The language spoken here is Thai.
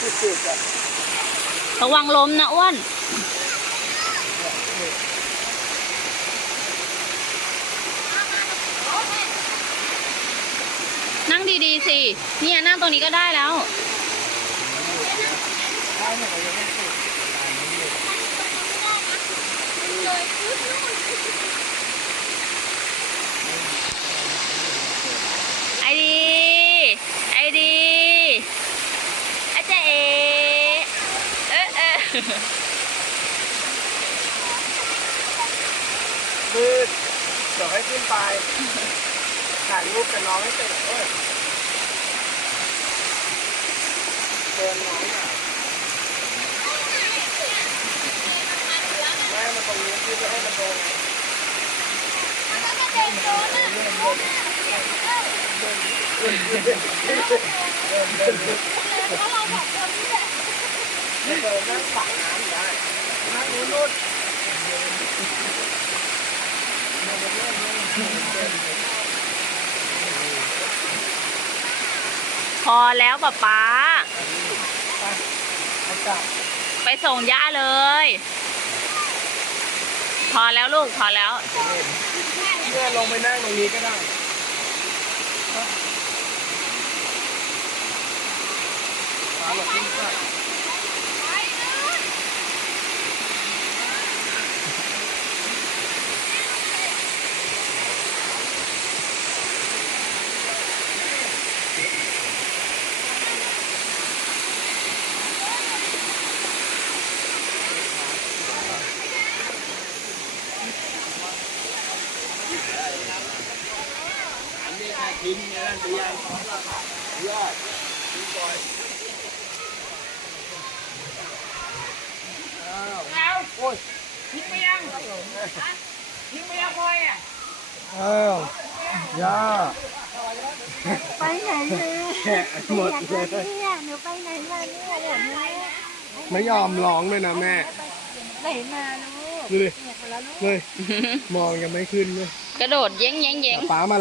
สุดๆอ่ะระวังล้มนะอ้วนนั่งดีๆสิเนี่ยนั่งตรงนี้ก็ได้แล้วไอดีไอดีอาจารย์มืดเดี๋ยวให้ขึ้นไปถ่ายรูปกับน้องให้เสร็จเดินน้องอ่ะแม่มาตรงนี้พี่จะให้มาโดนนั่งฝังน้ำได้นั่งนู้นพอแล้วป๊าไปส่งย่าเลยพอแล้วลูกพอแล้วแม่ลงไปนั่งตรงนี้ก็ได้หลบขึ้นก่อนทิ้งเนี่ยนั่นไปยังยอดทิ้งก่อนแล้วโอ้ยทิ้งไปยังทิ้งไปยังพลอยอ่ะอ้าวย่าไปไหนเลยแขะหมดเลยเนี่ยหนูไปไหนมาเนี่ยเดี๋ยวนี้ไม่ยอมร้องเลยนะแม่ไหนมาลูกดูดิเนี่ยคนละลูกเลยมองยังไม่ขึ้นเลยกระโดดเย้งป้ามา